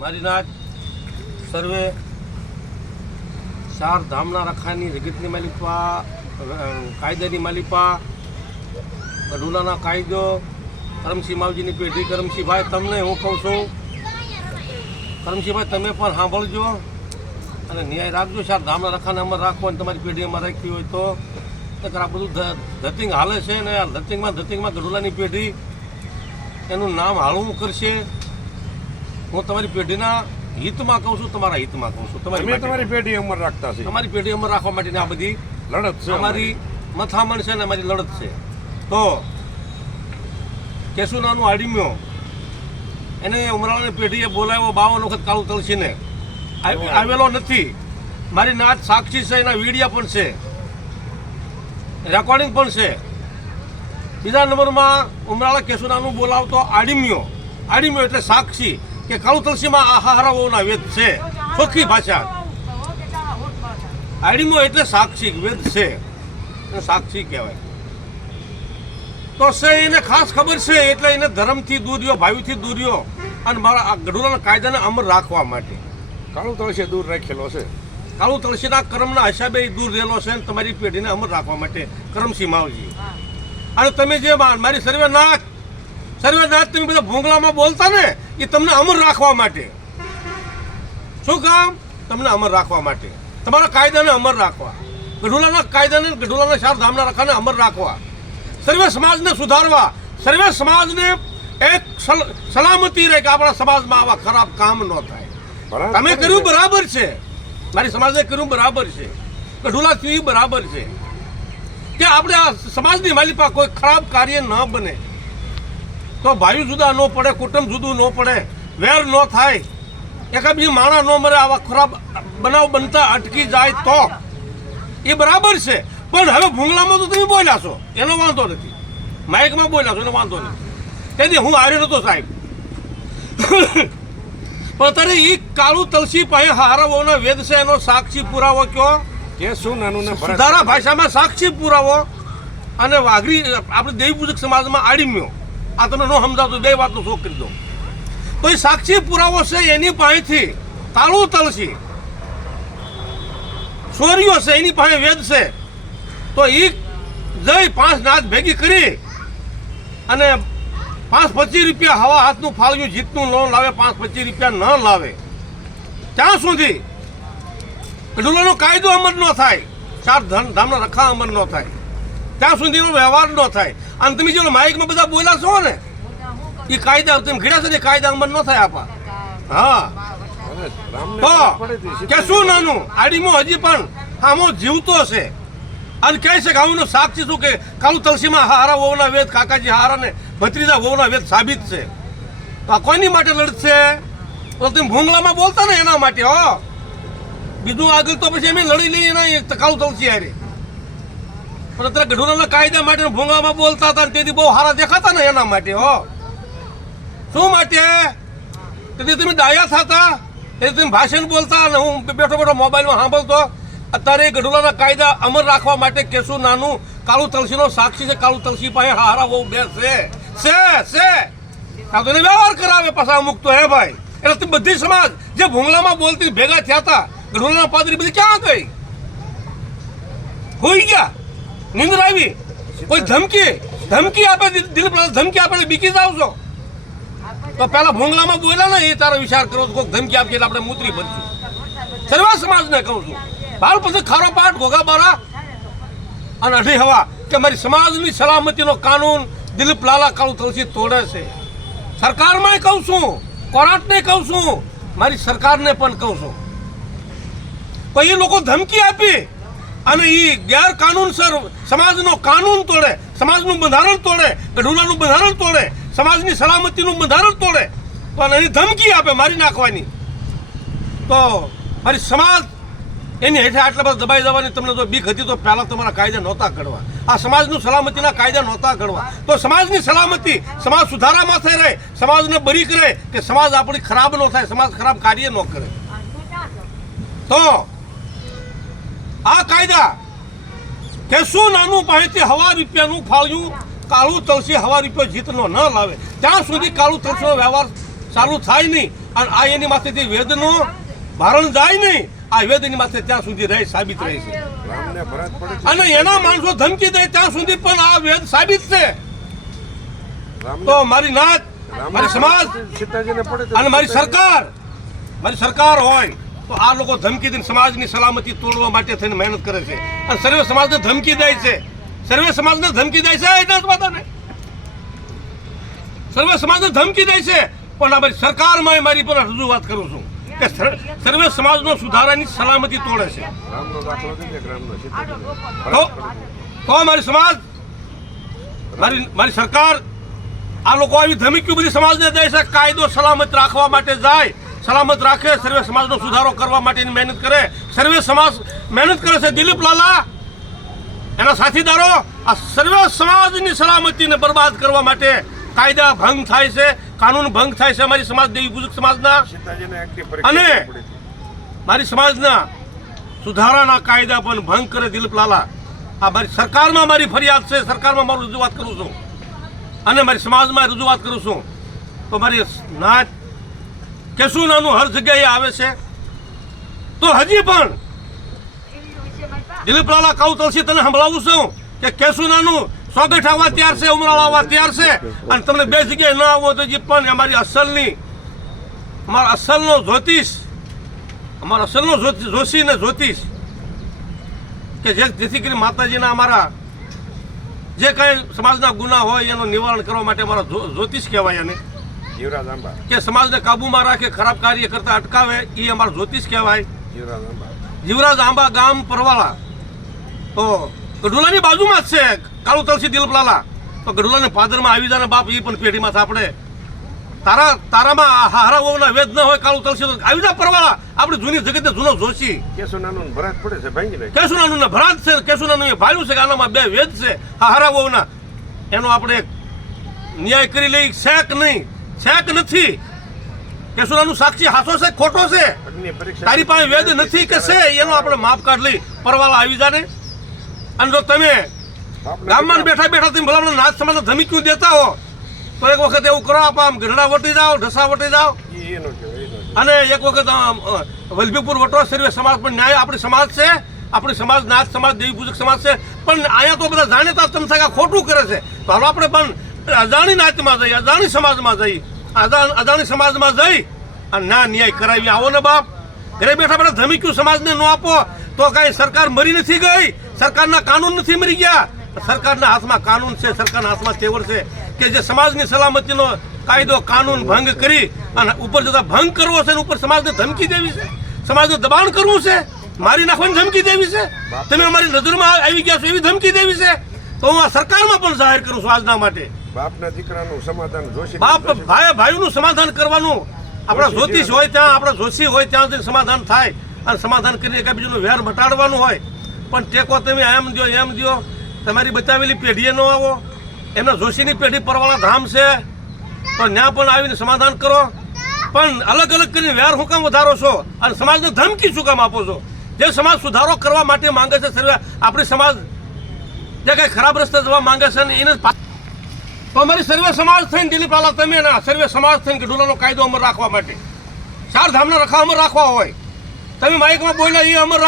મારી નાચ સર્વે ચાર ધામના રખાની રગતની માલિપા કાયદાની માલિપા ગઢુલાના કાયદો, કરમસિંહ માવજીની પેઢી, કરમસિંહભાઈ, તમને હું કહું છું, કરમસિંહભાઈ, તમે પણ સાંભળજો અને ન્યાય રાખજો. ચાર ધામના રખાને અમર રાખો અને તમારી પેઢી અમર રાખવી હોય તો. આ બધું ધતિંગ હાલે છે ને આ ધતિંગમાં ધતિંગમાં ગઢુલાની પેઢી એનું નામ હાળવું કરશે. હું તમારી પેઢીના હિતમાં કહું છું તમારા હિતમાં કહું છું. તમારી તમારી પેઢી અમર રાખતા છે તમારી પેઢી અમર રાખવા માટેની આ બધી લડત છે અમારી. મથામણ છે ને અમારી લડત છે. તો કેશુનાનું આડીમ્યો એને ઉમરાળાની પેઢીએ બોલાવ્યો બાવન વખત કાળું તલસીને. આવેલો નથી. મારી નાચ સાક્ષી છે એના વિડીયા પણ છે. રેકોર્ડિંગ પણ છે. બીજા નંબરમાં ઉમરાળા કેશુનાનું બોલાવતો આડીમ્યો. આડીમ્યો એટલે સાક્ષી. કે કાળુ તલસીમાં આહારાઓના વેદ છે. ચોખ્ખી ભાષા. આડીમો એટલે સાક્ષી વેદ છે. સાક્ષી કહેવાય. તો છે એને ખાસ ખબર છે એટલે એને ધર્મથી દૂર રહ્યો ભાવિથી દૂર રહ્યો અને મારા આ ગઢુલાના કાયદાને અમર રાખવા માટે. કાળુ તળશે દૂર રાખેલો છે. કાળુ તુલસીના કર્મના હિસાબે એ દૂર રહેલો છે અને તમારી પેઢીને અમર રાખવા માટે કરમસિંહ માવજી. અને તમે જે મારી સર્વે નાથ સર્વે નાથ તમે બધા ભોંગલામાં બોલતા ને એ તમને અમર રાખવા માટે. શું કામ? તમને અમર રાખવા માટે. તમારા કાયદાને અમર રાખવા. ગઢુલાના કાયદાને ગઢુલાના ચાર ધામના રખાને અમર રાખવા. સર્વે સમાજને સુધારવા. સર્વે સમાજને એક સલ- સલામતી રહે કે આપણા સમાજમાં આવા ખરાબ કામ ન થાય. તમે કર્યું બરાબર છે. મારી સમાજે કર્યું બરાબર છે. ગઢુલા થયું બરાબર છે. કે આપણે આ સમાજની માલિપા કોઈ ખરાબ કાર્ય ન બને. તો ભાઈ જુદા ન પડે કુટુંબ જુદું ન પડે વેર ન થાય. એકાબી માણા ન મરે આવા ખરાબ બનાવ બનતા અટકી જાય તો. એ બરાબર છે પણ હવે ભૂંગળામાં તો તમે બોલ્યા છો એનો વાંધો નથી. માઇકમાં બોલ્યા છો એનો વાંધો નથી. તેથી હું હાર્યો નતો સાહેબ. પણ અત્યારે એ કાળું તલસી પાસે હારવોનો વેદ છે એનો સાક્ષી પુરાવો કયો? કે શું નાનું સુધારા ભાષામાં સાક્ષી પુરાવો. અને વાઘરી આપણે દેવી પૂજક સમાજમાં આડીમ્યો. આ તમને ન સમજાવતો, બે વાતનો શોખ કરી દો તો એ સાક્ષી પુરાવો છે, એની પાસેથી કાળું તલસી. સોરીઓ છે, એની પાસે વેદ છે. તો એ જઈ પાંચ નાચ ભેગી કરી અને પાંચ પચીસ રૂપિયા હવા હાથનું ફાળ્યું, જીતનું લોન લાવે, પાંચ પચીસ રૂપિયા ન લાવે. ત્યાં સુધી ઢૂલોનો કાયદો અમર ન થાય. ચાર ધન ધામના રખા અમર ન થાય. ત્યાં સુધીનો વ્યવહાર ન થાય. અને તમે જો માઇકમાં બધા બોલ્યા છો ને? એ કાયદા તમે ઘડ્યા છે ને, કાયદા અમલ ન થાય આપા. હા. કે શું નાનું? આડીમો હજી પણ આમો જીવતો છે. અને કહે છે કે આવું સાક્ષી શું કે કાલુ તલસીમાં હારા વહુના વેદ, કાકાજી હારા ને ભત્રીજા વહુના વેદ સાબિત છે. તો આ કોની માટે લડશે તો તમે ભૂંગલામાં બોલતા ને એના માટે, હો. બીજું આગળ તો પછી અમે લડી લઈએ એના કાલુ તલસી હારે. પણ અત્યારે ગઢુરાના કાયદા માટે ભૂંગળામાં બોલતા હતા તેથી બહુ હારા દેખાતા ને એના માટે, હો. શું માટે? તેથી તમે ડાયા થતા તેથી તમે ભાષણ બોલતા અને હું બેઠો બેઠો મોબાઈલમાં સાંભળતો. અત્યારે ગઢુલાના કાયદા અમર રાખવા માટે કેશું નાનું કાળુ તલસીનો સાક્ષી છે. કાળુ તલસી પાસે હારા બહુ બે છે. છે છે. તો વ્યવહાર કરાવે પાછા અમુક તો, હે ભાઈ? એટલે બધી સમાજ જે ભૂંગલામાં બોલતી ભેગા થયા હતા ગઢુલાના પાદરી બધી ક્યાં ગઈ? હોઈ ગયા? નીંદર આવી? કોઈ ધમકી? ધમકી આપે દિલીપ ધમકી આપે બીકી જાવ છો? તો પેલા ભોંગલામાં બોલ્યા ને, એ તારો વિચાર કરો કોઈ ધમકી આપીએ એટલે આપણે મૂતરી બનશું. સર્વ સમાજને કહું છું. બાળ પછી ખારો પાઠ, ઘોઘા બારા અને અઢી હવા કે મારી સમાજની સલામતીનો કાનૂન દિલીપ લાલા કાળુ તુલસી તોડે છે. સરકારમાં કહું છું, કોર્ટને કહું છું, મારી સરકારને પણ કહું છું. કોઈ લોકો ધમકી આપી. અને એ ગેરકાનૂનસર સમાજનો કાનૂન તોડે, સમાજનું બંધારણ તોડે, ગઢુલાનું બંધારણ તોડે, સમાજની સલામતીનું બંધારણ તોડે. તો એની ધમકી આપે મારી નાખવાની. તો મારી સમાજ એની હેઠે આટલા બધા દબાઈ જવાની તમને જો બીક હતી તો પહેલાં તમારા કાયદા નહોતા કરવા આ સમાજનું સલામતીના કાયદા નહોતા કરવા તો સમાજની સલામતી સમાજ સુધારામાં થઈ રહે, સમાજને બરી કરે કે સમાજ આપણી ખરાબ ન થાય, સમાજ ખરાબ કાર્ય ન કરે. તો આ કાયદા કે શું નાનું પાસેથી હવા રૂપિયાનું ફાળ્યું કાળું તલસી હવા રૂપિયો જીતનો ન લાવે. ત્યાં સુધી કાળું તલસીનો વ્યવહાર ચાલુ થાય નહીં અને આ એની માથેથી વેદનું ભારણ જાય નહીં આ વેદની માથે ત્યાં સુધી રહે સાબિત રહે છે. અને એના માણસો ધમકી દે ત્યાં સુધી પણ આ વેદ સાબિત છે. તો મારી નાત મારી સમાજ અને મારી સરકાર મારી સરકાર હોય. તો આ લોકો ધમકી દઈને સમાજની સલામતી તોડવા માટે થઈને મહેનત કરે છે. અને સર્વે સમાજને ધમકી દે છે. સર્વે સમાજને ધમકી દે છે એટલા સર્વે સમાજને ધમકી દે છે. પણ આ મારી સરકારમાં મારી પર રજૂઆત કરું છું કે સર્વે સમાજનો સુધારાની સલામતી તોડે છે. તો મારી સમાજ, મારી મારી સરકાર, આ લોકો આવી ધમકીઓ બધી સમાજને દે છે, કાયદો સલામત રાખવા માટે જાય. સલામત રાખે સર્વે સમાજનો સુધારો કરવા માટેની મહેનત કરે. સર્વે સમાજ મહેનત કરે છે. દિલીપ લાલા એના સાથીદારો આ સર્વે સમાજની સલામતીને બરબાદ કરવા માટે કાયદા ભંગ થાય છે કાનૂન ભંગ થાય છે અમારી સમાજ દેવી પૂજક સમાજના. અને. મારી સમાજના સુધારાના કાયદા પણ ભંગ કરે દિલીપ લાલા. આ મારી સરકારમાં મારી ફરિયાદ છે. સરકારમાં મારું રજૂઆત કરું છું. અને મારી સમાજમાં રજૂઆત કરું છું. તો મારી કેશુનાનું હર જગ્યાએ આવે છે? તો હજી પણ દિલીપ લાલા કૌતલસી તને સંભળાવું છું કે કેશુનાનું સ્વાગઠ આવવા તૈયાર છે, ઉમરાળ આવવા તૈયાર છે અને તમને બે જગ્યાએ ન આવો તો હજી પણ અમારી અસલની, અમારા અસલનો જ્યોતિષ, અમારા અસલનો જોશી ને જ્યોતિષ, કે જે જેથી કરીને માતાજીના અમારા જે કાંઈ સમાજના ગુના હોય એનું નિવારણ કરવા માટે અમારા જ્યોતિષ કહેવાય એને. જીવરાજ આંબા. કે સમાજને કાબૂમાં રાખે ખરાબ કાર્ય કરતા અટકાવે એ અમારો જ્યોતિષ કહેવાય. જીવરાજ આંબા. જીવરાજ આંબા ગામ પરવાળા. તો ગઢુલાની બાજુમાં જ છે કાળુ તલસી દિલપલાલા તો ગઢુલાની પાદરમાં આવી જાય બાપ એ પણ પેઢીમાં આપણે તારા તારામાં હારા વહુના વેદ ન હોય કાળુ તલસી આવી જા પરવાળા. આપણી જૂની જગતને જૂનો જોશી. કેશુનાનું ભરાત પડે છે ભાઈ કેશુનાનું ને ભરાત છે કેશુનાનું એ ભાયું છે કે આનામાં બે વેદ છે હારા વહુના એનો આપણે ન્યાય કરી લઈ છે કે નહીં. છે કે નથી કેશુરાનું સાક્ષી હાસો છે ખોટો છે? તારી પાસે વેદ નથી કે છે એનો આપણે માપ કાઢ લઈ. પરવાળા આવી જાને. અને જો તમે ગામમાં બેઠા બેઠા તમે ભલામણ નાચ સમાજ ધમકીઓ દેતા હો? તો એક વખત એવું કરો આપ આમ ગઢડા વટી જાઓ ઢસા વટી જાઓ. અને એક વખત વલભીપુર વટવા સર્વે સમાજ પણ ન્યાય આપણી સમાજ છે. આપણી સમાજ નાથ સમાજ દેવી પૂજક સમાજ છે. પણ અહીંયા તો બધા જાણીતા તમે સગા ખોટું કરે છે. તો હાલો આપણે પણ અજાણી નાતમાં જઈ, અજાણી સમાજમાં જઈ અદાણી સમાજમાં જઈ અને ના ન્યાય કરાવી. આવો ને બાપ. ઘરે બેઠા બેઠા ધમક્યું સમાજને ન આપો. તો કાંઈ સરકાર મરી નથી ગઈ? સરકારના કાનૂન નથી મરી ગયા? સરકારના હાથમાં કાનૂન છે, સરકારના હાથમાં તેવર છે કે જે સમાજની સલામતીનો કાયદો, કાનૂન ભંગ કરી અને ઉપર જતા ભંગ કરવો છે અને ઉપર સમાજને ધમકી દેવી છે? સમાજને દબાણ કરવું છે? મારી નાખવાની ધમકી દેવી છે? તમે અમારી નજરમાં આવી ગયા છો એવી ધમકી દેવી છે? તો હું આ સરકારમાં પણ જાહેર કરું છું આજના માટે. બાપના દીકરાનું સમાધાન જોશી બાપ ભાઈ ભાઈનું સમાધાન કરવાનું. આપણા જ્યોતિષ હોય ત્યાં આપણા જોશી હોય ત્યાં સમાધાન થાય અને સમાધાન કરીને એકબીજાનું વેર મટાડવાનું હોય. પણ ટેકો તમે એમ દો એમ દો તમારી બચાવેલી પેઢીએ ન આવો. એમના જોશીની પેઢી પરવાળા ધામ છે. તો ત્યાં પણ આવીને સમાધાન કરો. પણ અલગ અલગ કરીને વેર હું કામ વધારો છો? અને સમાજને ધમકી શું કામ આપો છો? જે સમાજ સુધારો કરવા માટે માંગે છે સર્વે આપણી સમાજ જે કંઈ ખરાબ રસ્તે જવા માંગે છે એને તો અમારી સર્વે સમાજ થઈને દિલીપલાલા તમે ના સર્વે સમાજ થઈને ગઢુલાનો કાયદો અમર રાખવા માટે. ચાર ધામના રખા અમર રાખવા હોય. તમે માઇકમાં બોલ્યા, એ અમર